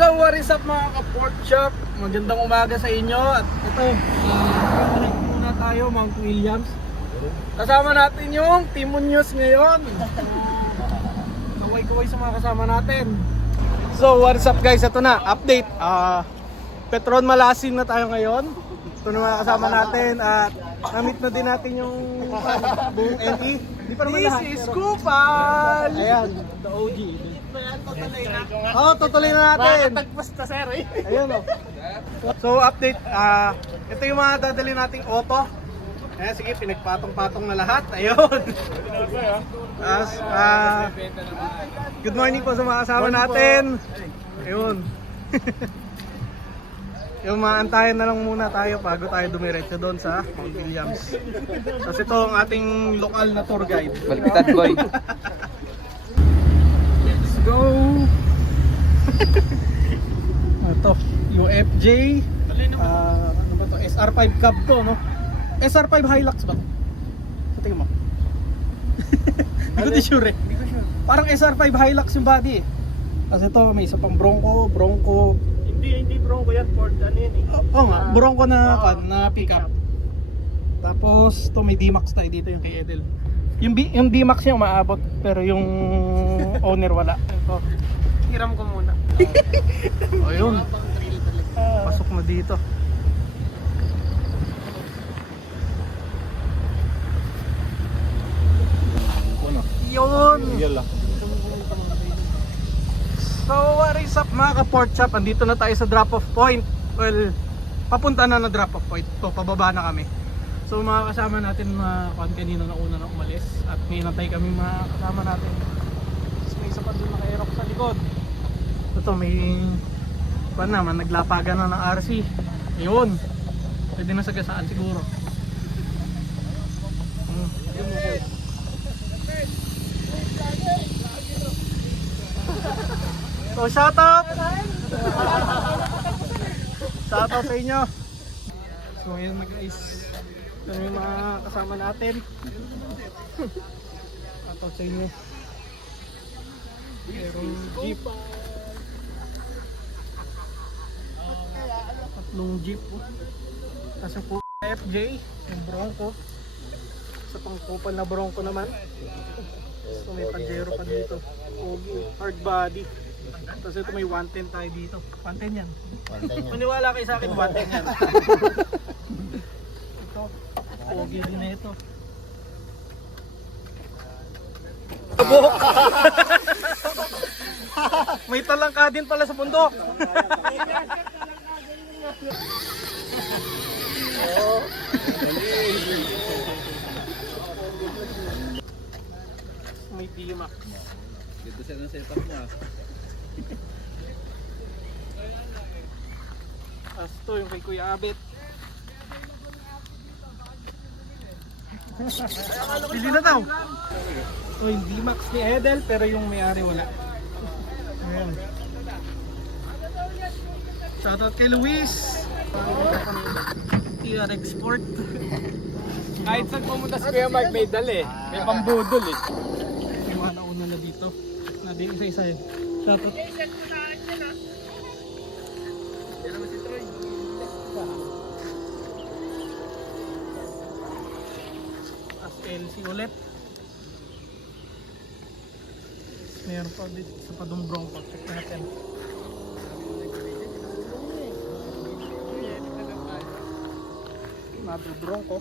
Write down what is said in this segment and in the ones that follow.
So what is up mga ka-pork shop? Magandang umaga sa inyo. At ito, connect muna tayo Mount Williams. Kasama natin yung Timon News ngayon. Kaway-kaway sa mga kasama natin. So what is up guys? Ito na, update. Petron Malasin na tayo ngayon. Ito na mga kasama natin. At na-meet na din natin yung buong NE. Di pa naman lahat. This is Kupal! Ayan, the OG. Tutuloy na natin. Tagpas na sir eh. Ayun o. So update, ito yung mga dadali nating auto. Ayan, sige, pinagpatong-patong na lahat. Ayun. Good morning po sa mga kasama natin. Ayun. Yung maantayan na lang muna tayo bago tayo dumiretso doon sa Mount Williams. Tapos ito ang ating lokal na tour guide. Balpitan boy. Let's go! Ito, yung FJ. Ano ba to? SR5 cab to, no? SR5 Hilux ba? Sa tingin mo? Hindi ko di sure eh. Parang SR5 Hilux yung body eh. Kasi ito, may isa pang Bronco. Hindi Bronco yan, Ford ano yan eh. Oo nga, Bronco na pickup. Tapos, ito may D-Max tayo dito yung kay Edel. Yung D-Max niya umaabot, pero yung owner wala. Ito, hiram ko muna. Ayun. Pasok na dito. Yun! So what is up mga ka-pork chop? Andito na tayo sa drop-off point. Well, papunta na drop-off point. So pababa na kami. So mga kasama natin na kanina na una na umalis. At may nantay kami mga kasama natin. Tapos may isa pa doon naka-aerox sa likod. Ito may kuwan naman, naglapagan na ng RC. Ayun. Pwede na sagasaan siguro. So shout out! Shout out sa inyo. So ayun mga guys, ito yung mga kasama natin. Shout out sa inyo. Merong jeep. Tatlong jeep. Kasi po FJ, yung Bronco. Sa pangkupal na Bronco naman. So may Pajero pa dito. Hard body. Tapos ito may 110 tayo dito. 110 yan. Maniwala kayo sa akin, 110 yan. Ito, pogi din na ito. Kabuk! May talangka din pala sa bundok. May D-Max. Ganda siya ng setup mo ah. Tapos ito yung kay Kuya Abet. Pili na daw. Ito yung D-Max ni Edel pero yung may-ari wala. Ayan. Shoutout kay Luis. TRX Sport. Kahit saan pumunta si Kuya Mark may dali. May pambudol eh. Yung mga nauna na dito. Natin isa-isa yun. Shoutout. As LC ulit. Meron pa dito sa Padong Bronco. Check natin. Another Bronco.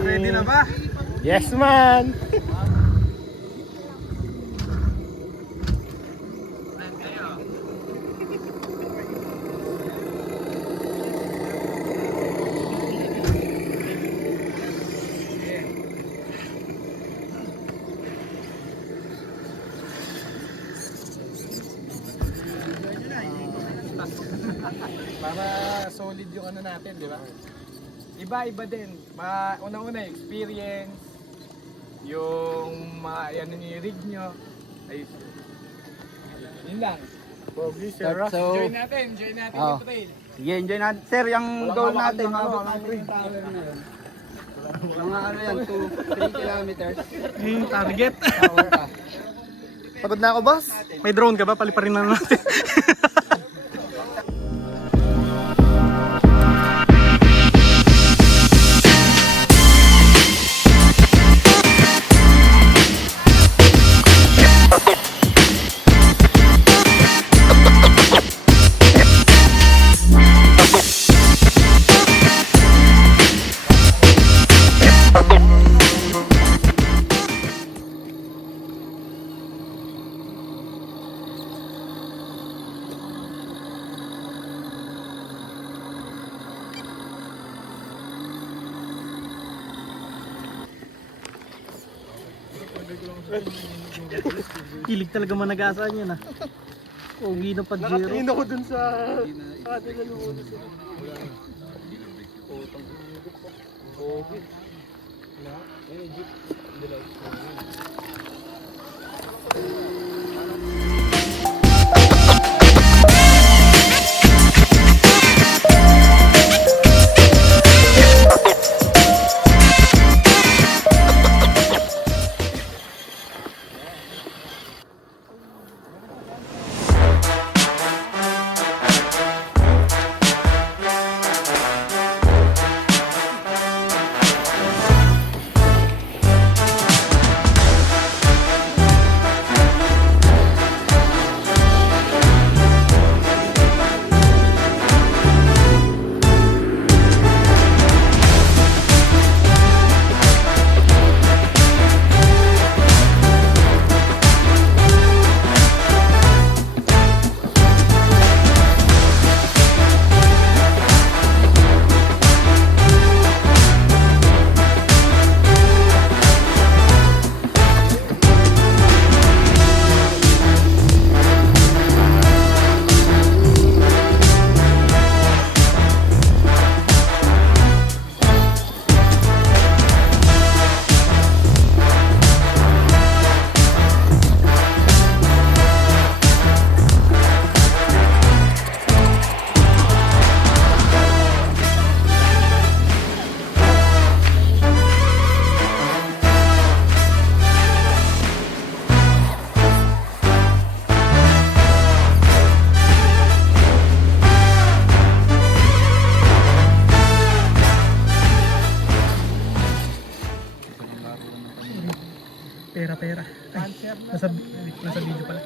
Ready na ba? Yes man! Para solid yung ano natin, di ba? Iba-iba din. Una-una experience, yung mga ano yung rig nyo. Ay, yun lang. Pogi, Sarah. Join natin yung trail. Sige, enjoy natin. Sir, yung goal natin, maabot natin yung tower na yun. Mga ano yan, 2-3 kilometers. Yung target. Tower ka. Pagod na ako, boss. May drone ka ba? Paliparin na natin. Kilig talaga managasaan yun ah. Pogi ng Pajero. Nakatingin ako dun sa... Pera. Ay, nasa video pala.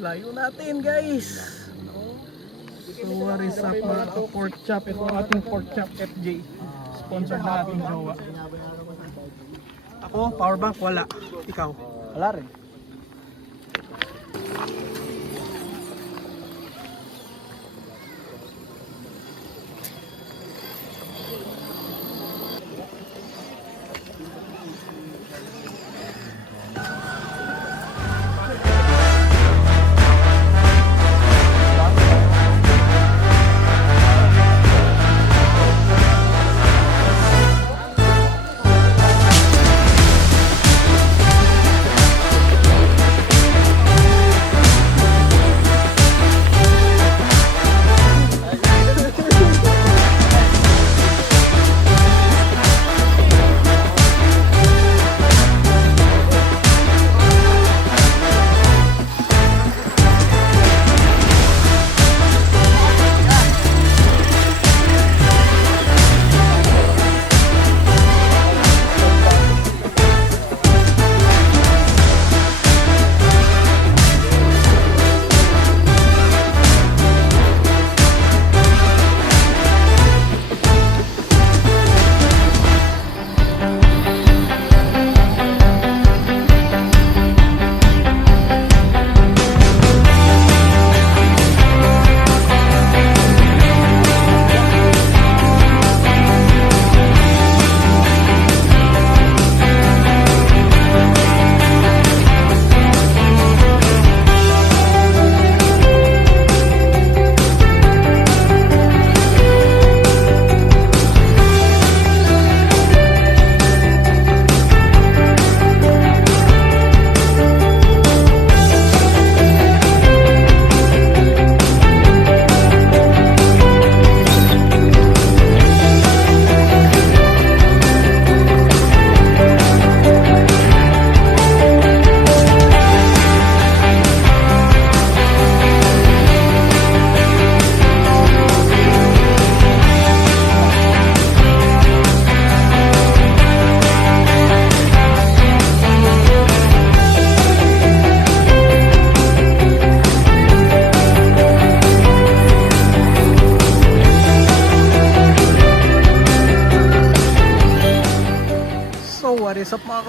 Layo natin guys. So what is up mga pork chop? Ito ang ating pork chop FJ. Sponsor ng ating jowa. Ako, power bank wala. Ikaw? Wala rin.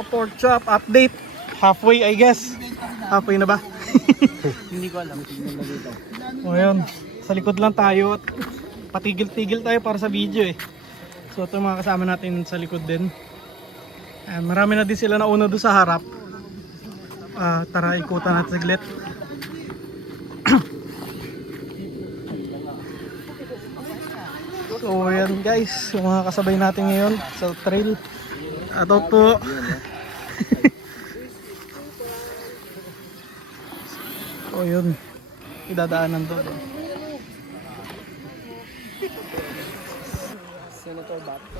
ka-pork chop, update. Halfway I guess. Halfway na ba? Hindi ko alam. O yun, sa likod lang tayo at patigil-tigil tayo para sa video eh. So ito mga kasama natin sa likod din. Marami na din sila nauna doon sa harap. Tara ikutan natin saglit. So yan guys, yung mga kasabay natin ngayon sa trail. Ato po. So yun, idadaanan doon. Senator Bato.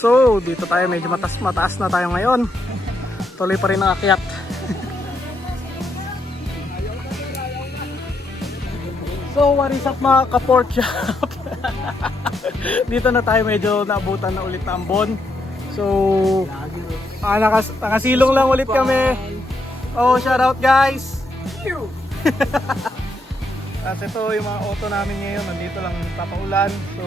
So, dito tayo medyo mataas na tayo ngayon. Tuloy pa rin ang akyat. So, what is up mga ka-pork chop? Dito na tayo medyo naabutan na ulit ang Ambon. So, nakasilong lang ulit kami. Oh, shout out guys! Kasi ito yung mga auto namin ngayon, nandito lang papaulan. So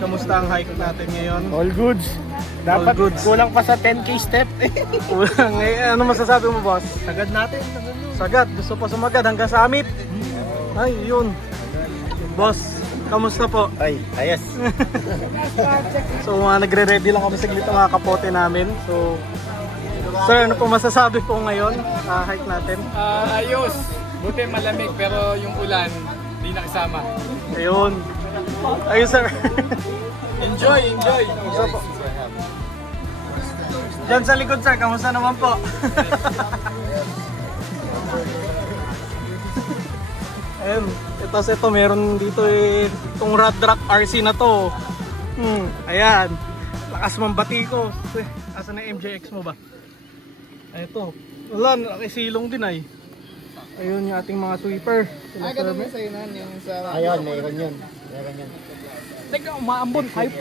kamusta ang hike natin ngayon? All goods. All Dapat goods. kulang pa sa 10k step. Kulang. Ano masasabi mo boss? Sagad natin. Sagad, gusto pa sumagad hanggang summit. Ay, yun. Boss, kamusta po? Ay, ayos. So nagre-ready lang kami saglit ang mga kapote namin. So sir, ano po masasabi po ngayon sa hike natin? Ayos. Buti malamig pero yung ulan di nakasama. Ayun. Ayun sir. Enjoy. Kamusta po? Diyan sa likod sir, kamusta naman po? Ayun, ito meron dito itong Radrock RC na to. Ayan. Lakas mambati ko. Asan na MJX mo ba? Ito. Wala, nakisilong din ay. Ayun yung ating mga sweeper. Ganun mo sa'yo na yung sa... Ayun, mayroon yun. Teka, umaambon. Hype.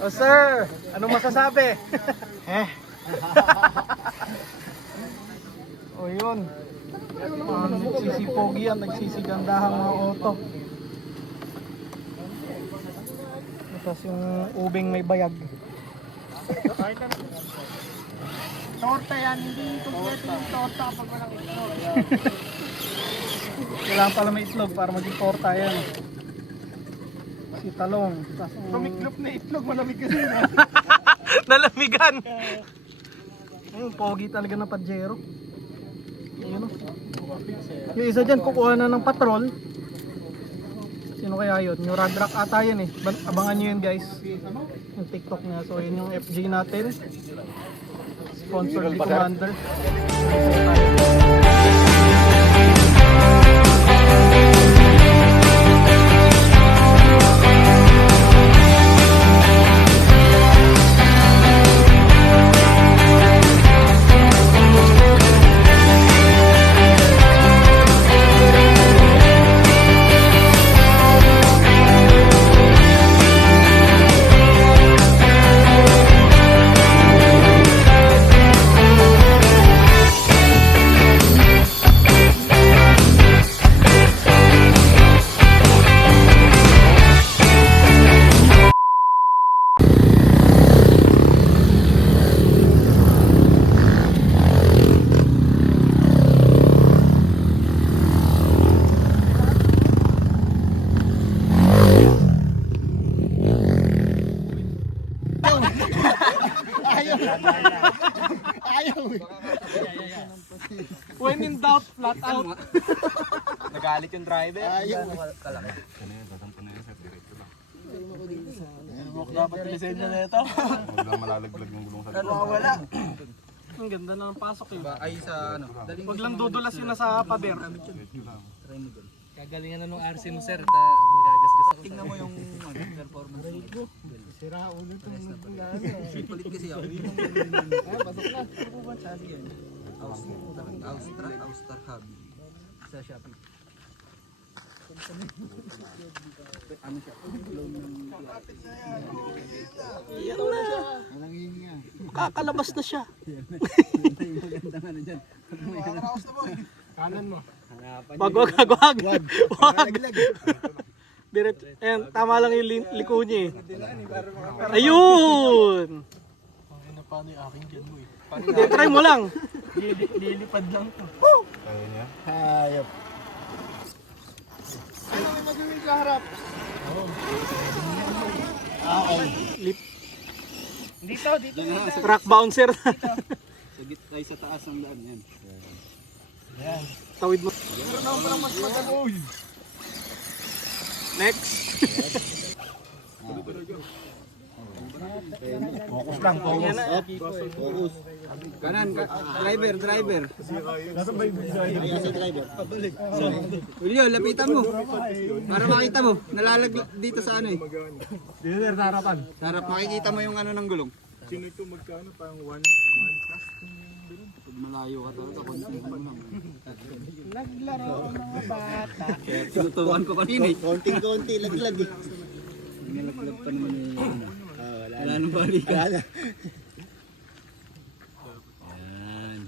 Oh sir, anong masasabi? Oh yun. Nagsisipogi yan, nagsisigandahan mga auto. Tapos yung ubing may bayag. Torta yan, hindi kompleto yung torta pag walang itlog. Kailangan pala may itlog para maging torta yan. Si talong. Kumiklop na itlog, malamig kasi na. Nalamigan! Ayun, pogi talaga ng Pajero. Ayun o. Yung isa dyan, kukuha na ng patrol. Sino kaya yun? Yung Radrock ata yan eh. Abangan nyo yun guys. Yung TikTok niya. So yun yung FG natin. Sponsored by Commander. Ayaw eh. When in doubt, flat out. Nagalit yung driver. Ayaw. Dapat lisensya na ito. Wala malalaglag yung gulong sa Wala. Ang ganda na ng pasok eh. Ay sa ano. Huwag lang dudulas yun na sa pader. Kagalingan na nung RC mo sir. Magagasgas ako. Tingnan mo yung performance. Sira ulit yung palit kasi ako. Pasok na. Ano ba chassis yan? Austar Hobby. Sa Shopee. Ano siya? Kakalabas na siya. Magandang ano dyan. Kanan mo. Wag. Diretso. Ayan, tama lang yung liko niya eh. Ayun! Paano yung aking dyan mo eh? Hindi, try mo lang. Lilipad lang to. Kaya niya? Hayop. Ano may magawin sa harap? Okay. Lip. Dito. Rock bouncer. Sagit tayo sa taas ng daan yan. Tawid mo. Meron naman palang mas maganoy. Next. Focus lang, focus. Focus. Kanan, driver. Nasaan ba yung driver? Pabalik. Julio, lapitan mo. Para makita mo. Nalalag dito sa ano eh. Dito sir, harapan. Sarap makikita mo yung ano ng gulong. Sino ito magkano? Parang 1 plus? Pag malayo ka talaga, konti lang. Naglaro ang mga bata. Tinutukan ko kanina eh. Konting-konti, laglag eh. Nalaglag pa naman eh. Wala nang balikan. Ayan.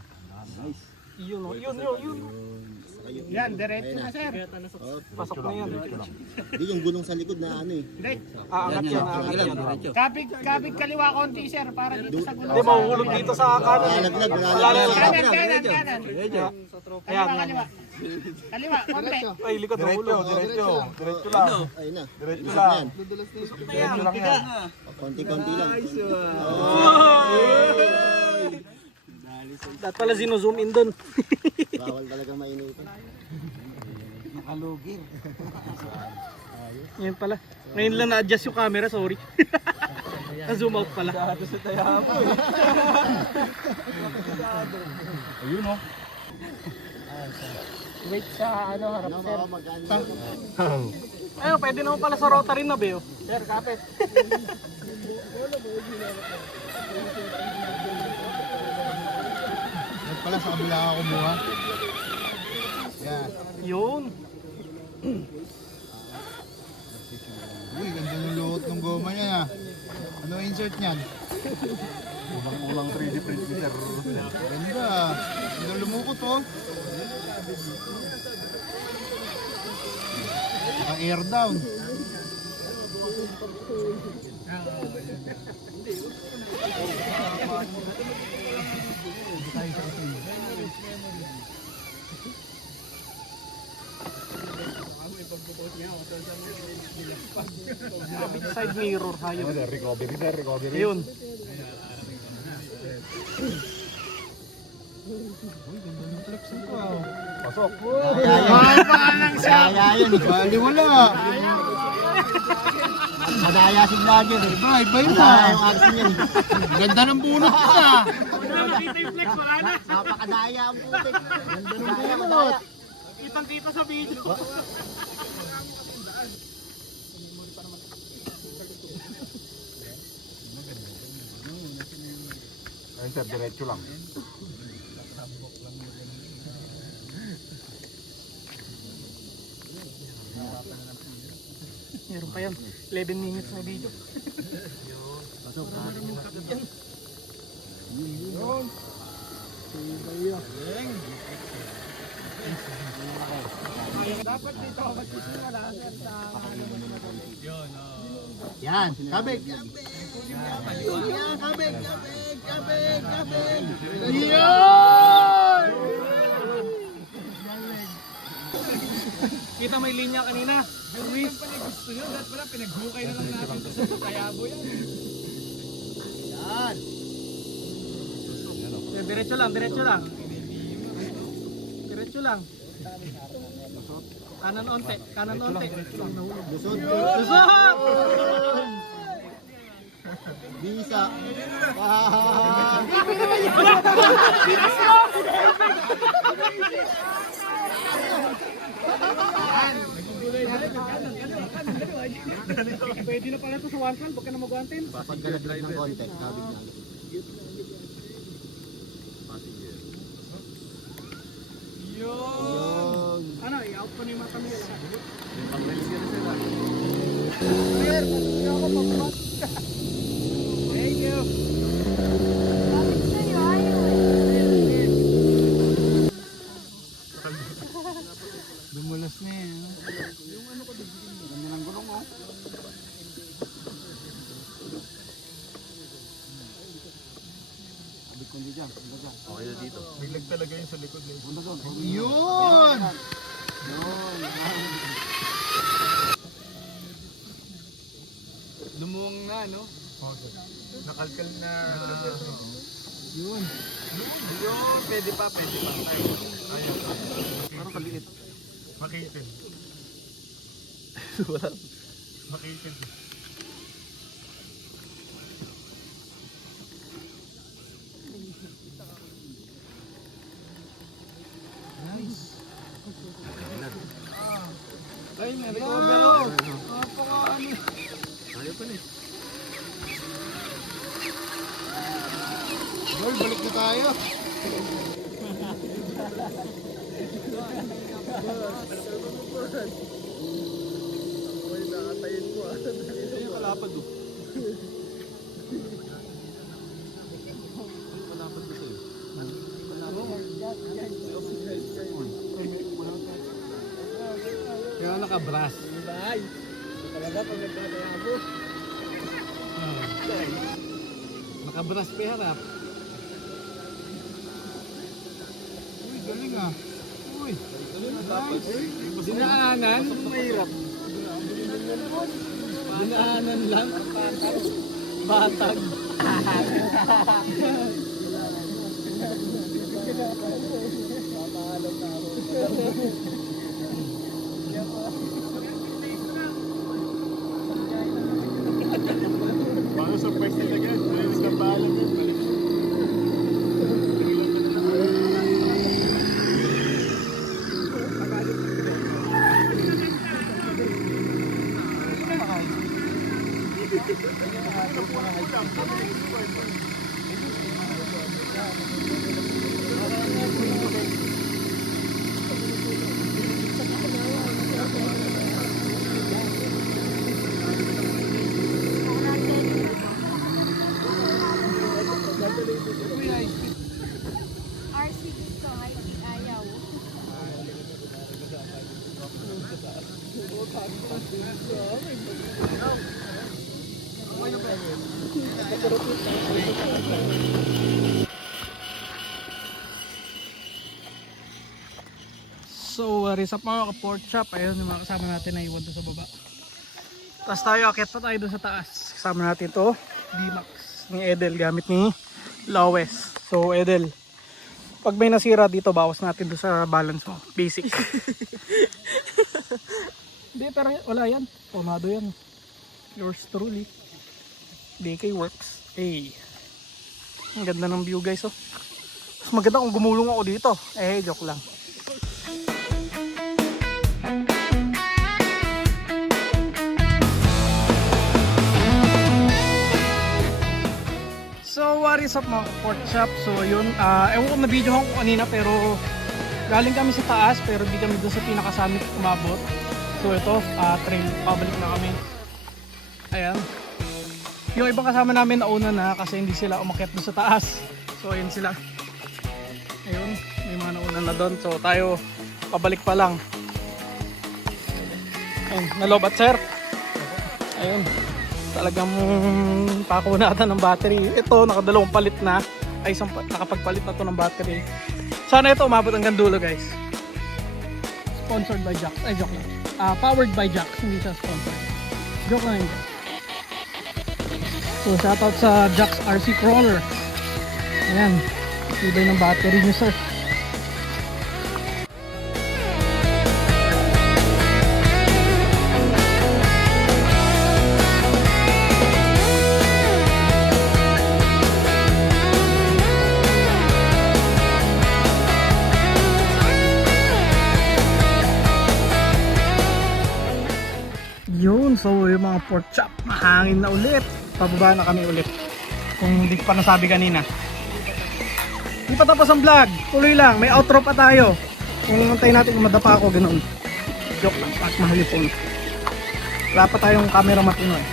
Nice. Yun. Yan, diretso na sir. Pasok na yan. Hindi yung gulong sa likod na ano eh. Aangat yan. Diretso. Kapig kaliwa konti sir, para dito sa Hindi, mahuhulog dito sa kanan. Nalaglag, Kanan. Ayan. Kaliwa, konti. Ay, likod na hulog. Diretso lang. Ayun na. Diretso lang. Ayan. lang yan. Konti-konti lang. Dapat pala zino-zoom in dun. Bawal talaga mainitin. Nakalugir. Yan pala. Ngayon lang na-adjust yung camera, sorry. Na-zoom out pala. Ayun o. Wait sa ano, harap Ano sir. mga maganda. Ayun, pwede naman pala sa rotary na, Beo. Sir, kapit. Yan pala sa kabila ako kumuha. Yan. Yun. Uy, ganda ng luot ng goma niya. Ano ang insert niyan? Kulang 3D print ni sir. Ganda. Ganda lumukot oh. Air down. Side mirror, hayop. Recovery. Ayun. Pasok. Kaya yan. Bali wala. Madaya si vlogger eh. Iba yun na. Yung action yan. Ganda ng bunot na. Napakadaya ang putik. Ganda ng bunot. Kitang-kita sa video. Ayun sir, diretso lang. Meron pa yan. 11 minutes na video. Yan. Kabig. Yan, kabig. Kita may linya kanina. Luis. Gusto nyo, dahil pala pinaghukay na lang natin ito sa Tayabo yan. Yan. Diretso lang, diretso lang. Diretso lang. Kanan onte, kanan onte. Lusot. Lusot! Bisa. Pwede na pala ito sa 1-1, huwag ka na mag-110. Pagkalaglag ng konti, kabig na. Yun. Ano, i-out ko na yung mga kamila. Thank you. Dumulas na yan. Ganda ng gulong oh. Abig kundi dyan. Okay na dito. Biglag talaga yung sa likod na Bunda doon. Yun! Yun. Lumuwang na, no? Nakalkal na. Yun, pwede pa. Ayun. Parang kaliit. Makitin. Wala. Makitin. Ay, na-recover ako. Ayaw pa na eh. Lol, balik na tayo. Ayun kalapad oh. Kalapad ko sa'yo. Kaya naka-brass. Bye. Talaga pag nagkakayabo. Naka-brass pa harap. Uy, galing ah. Uy. Dinaanan, mahirap. Dinaanan lang. Batag. Paano surprise talaga? Mayroon ka paalam yun. Balik. RC gusto, ayaw. So, what is up mga ka-pork chop? Ayun yung mga kasama natin na iwan doon sa baba. Tapos tayo, akit pa tayo doon sa taas. Kasama natin to D-Max ni Edel gamit ni Lawes. So, Edel, pag may nasira dito, bawas natin doon sa balance mo. Basic. Hindi, pero wala yan. Tomado yan. Yours truly. DK Works. Hey. Ang ganda ng view guys oh. Mas maganda kung gumulong ako dito. Joke lang. So what is up mga pork chop? So yun, ewan ko na video ko kanina pero galing kami sa taas pero di kami doon sa pinakasamit umabot. So ito, trail, pabalik na kami. Ayan. Yung ibang kasama namin nauna na kasi hindi sila umakyat doon sa taas. So ayun sila. Ayun, may mga nauna na doon. So tayo, pabalik pa lang. Ayun, nalobat sir. Ayun. Talagang pakunatan ng battery. Ito, nakadalawang palit na. Ay, nakapagpalit na to ng battery. Sana ito umabot hanggang dulo guys. Sponsored by Jax. Ay, joke lang. Powered by Jax. Hindi siya sponsored. Joke lang yun. So, shoutout sa Jax RC Crawler. Ayan. Tibay ng battery niyo, sir. Yun, so yung mga pork chop, mahangin na ulit. Pababa na kami ulit. Kung hindi pa nasabi kanina. Hindi pa tapos ang vlog, tuloy lang, may outro pa tayo. Kung antayin natin kung madapa ako, ganoon. Joke lang, at mahal yung phone. Wala pa tayong camera matino eh.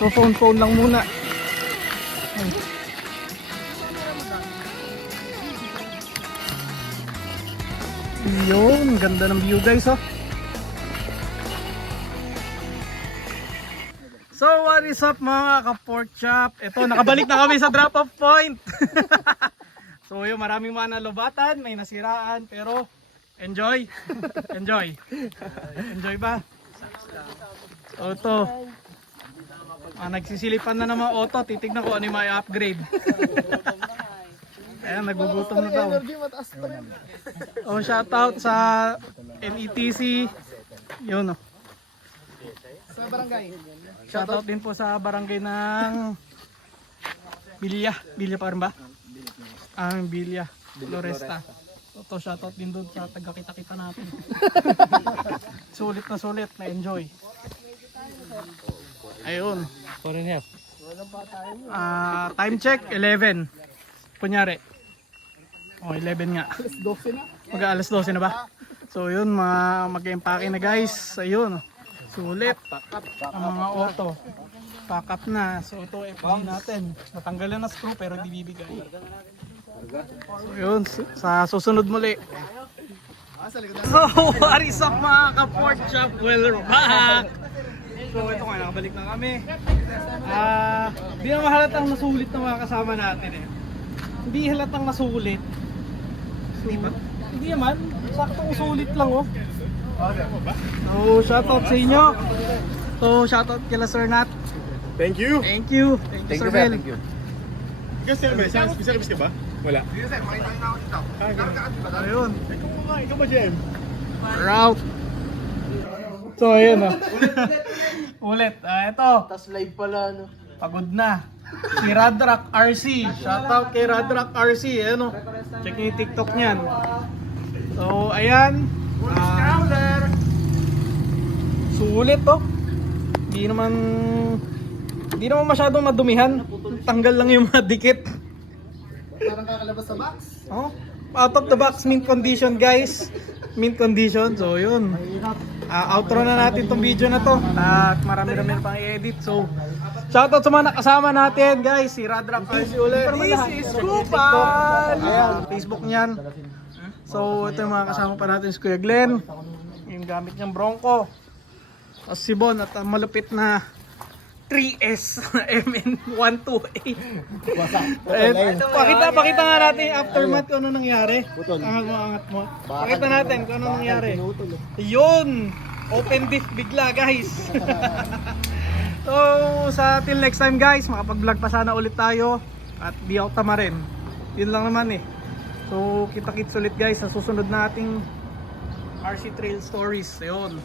So phone lang muna. Ay. Yun, ganda ng view guys oh. So what is up mga ka-pork chop? Ito, nakabalik na kami sa drop off point. So yun, maraming mga nalobatan, may nasiraan, pero enjoy. Enjoy. Enjoy ba? So ito, nagsisilipan na ng mga auto, titignan ko ano yung may upgrade. Ayan, nagugutom na daw. Oh, shoutout sa NETC. Yun oh. Sa barangay. Shoutout din po sa barangay ng Bilya pa rin ba? Bilya, Floresta. Ito, shoutout din doon sa taga-kita-kita natin. Sulit na enjoy. Ayun. Time check 11. Kunyari. Oh, 11 nga. Alas 12 na. Mag-alas 12 na ba? So yun, mag-empake na guys. Ayun. Sulit ang mga auto. Pack up na. So ito FD natin. Natanggalan na screw pero di bibigay. So yun, sa susunod muli. So what is up mga ka-pork chop? Well, we're back. So ito nga, nakabalik na kami. Di naman halatang nasulit na mga kasama natin eh. Hindi halatang nasulit. So, hindi naman. Saktong sulit lang oh. So, shoutout sa inyo. So, shoutout kila Sir Nat. Thank you. Thank you, Sir Bel. Kasi bisa ka ba? Wala. Ayun. Ikaw ba, Jem? Route. So, ayun oh. Ulit. Ito. Tas live pala, no? Pagod na. Si Radrak RC. Shoutout kay Radrak RC. Ayan oh. Check niyo yung TikTok niyan. So, ayan. Sulit oh. Hindi naman masyadong madumihan. Tanggal lang yung mga dikit. Parang kakalabas sa box. Oh, out of the box, mint condition guys. Mint condition. So yun. Outro na natin tong video na to. At marami-rami pang i-edit. So shoutout sa mga nakasama natin guys. Si Radrak RC ulit. This is Kupal. Ayan, Facebook niyan. So ito yung mga kasama pa natin, si Kuya Glenn. Yung gamit niyang Bronco. Tapos si Bon at ang malupit na 3S MN128. Pakita nga natin yung aftermath kung ano nangyari. Angat mo. Pakita natin kung ano nangyari. Yun! Open diff bigla guys. So sa till next time guys, makapag-vlog pa sana ulit tayo. At be out tama rin. Yun lang naman eh. So kita-kits ulit guys sa susunod nating RC Trail Stories. Ayun.